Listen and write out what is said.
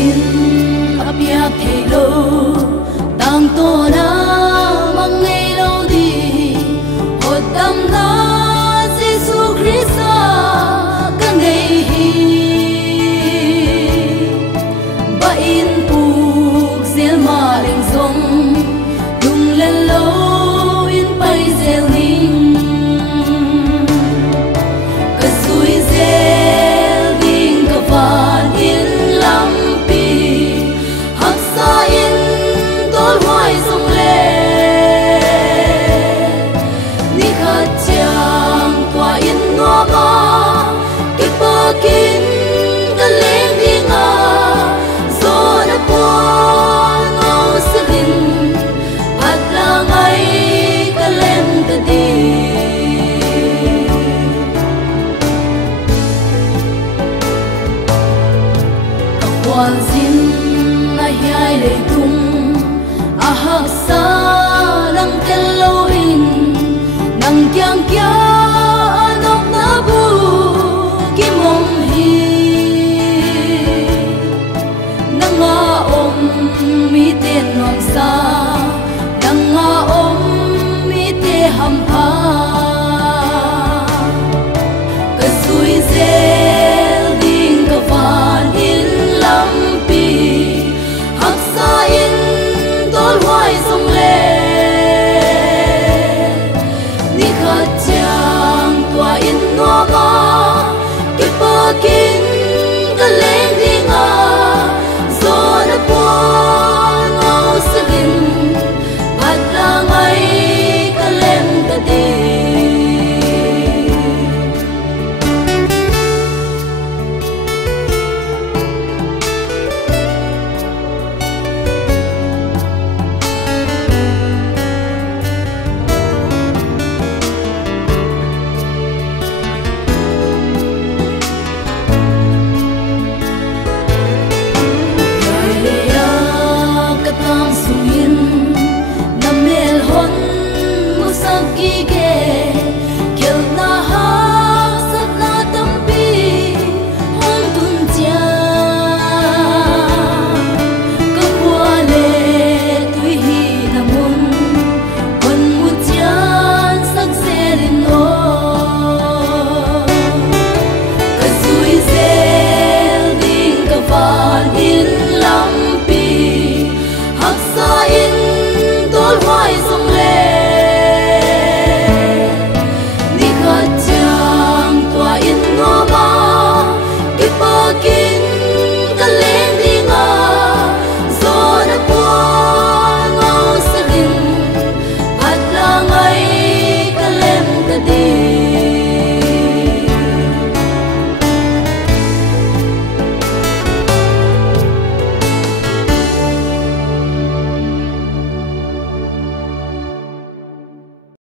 in apia thelo tang to na mang ngei lo di hodam na Giêsu Christa kan ngei hi ba in puk zel ma leng zong lung len lo in pai zel ning ka sui zel ding ka van in lampi hak sa in tol hoai song le ni khat chang tua in no ma ki pa kin ka leng ding a zo na po ngau sa din at lang ai ka lem ka di ka kwal zin na hiai le